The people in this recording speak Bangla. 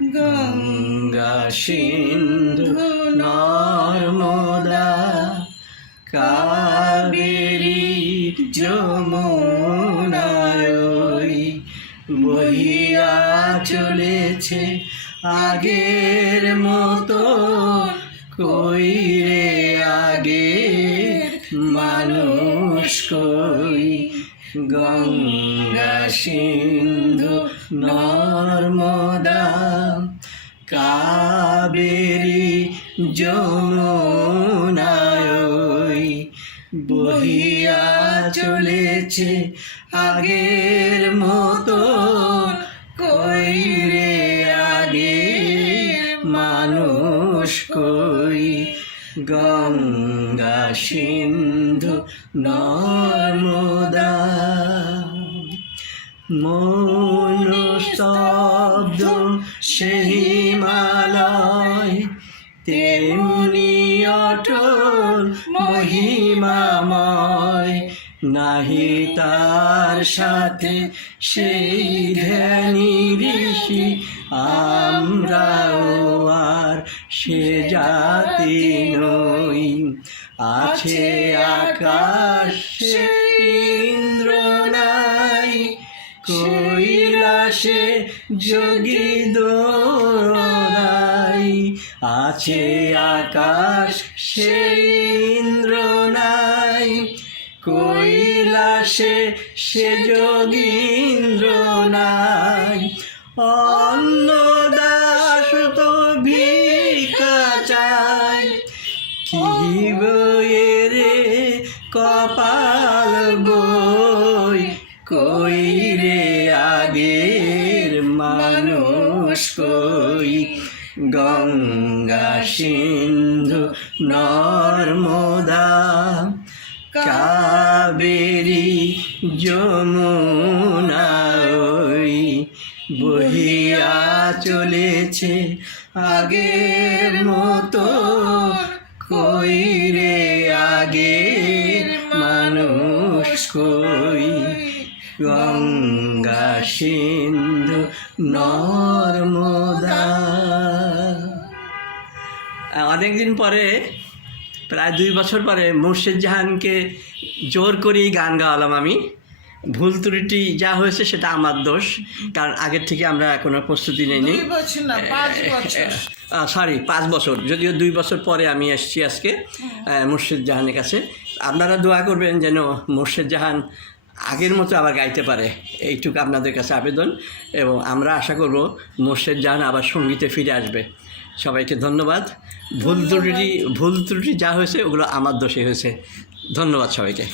গঙ্গা সিন্ধু নর্মদা কাবেরী যমুনায় বহিয়া চলেছে আগের মতো। কই রে আগের মানুষ কই? গঙ্গা সিন্ধু নর্মদা কাবেরী যমুনায় বহিয়া চলেছে আগের মতো কই রে আগে মানুষ কই? গঙ্গা সিন্ধু নর্মদা মন স্তব্ধ সেই অটল, মহিমাময়। নাহি তার সাথে সেই ধ্যানী ঋষি আমরাও আর সে জাতি নই। আছে আকাশে ইন্দ্র নাই। কৈলাসে যোগী দোরাই। আছে আকাশ, সেই ইন্দ্র নাই। কৈলাসে সে যোগীন্দ্র নাই। অন্নদাস তো ভিক্ষা চাই। কি বয়ে রে কপাল বই? কই রে আগের মানুষ কই? গঙ্গা সিন্ধু নর্মদা কাবেরী যমুনায় বহিয়া চলেছে আগের মতো কই রে আগের মানুষ কই? গঙ্গা সিন্ধু নর্মদা অনেকদিন পরে প্রায় দুই বছর পরে মুর্শিদ জাহানকে জোর করেই গান গাওয়ালাম আমি। ভুল ত্রুটি যা হয়েছে সেটা আমার দোষ কারণ আগের থেকে আমরা কোনো প্রস্তুতি নেইনি সরি পাঁচ বছর। যদিও দুই বছর পরে আমি এসেছি আজকে মুর্শিদ জাহানের কাছে। আপনারা দোয়া করবেন যেন মুর্শিদ জাহান আগের মতো আবার গাইতে পারে। এইটুকু আপনাদের কাছে আবেদন এবং আমরা আশা করব মোর্শেদ জাহান আবার সঙ্গীতে ফিরে আসবে। সবাইকে ধন্যবাদ। ভুল ত্রুটি ভুল ত্রুটি যা হয়েছে ওগুলো আমার দোষে হয়েছে। ধন্যবাদ সবাইকে।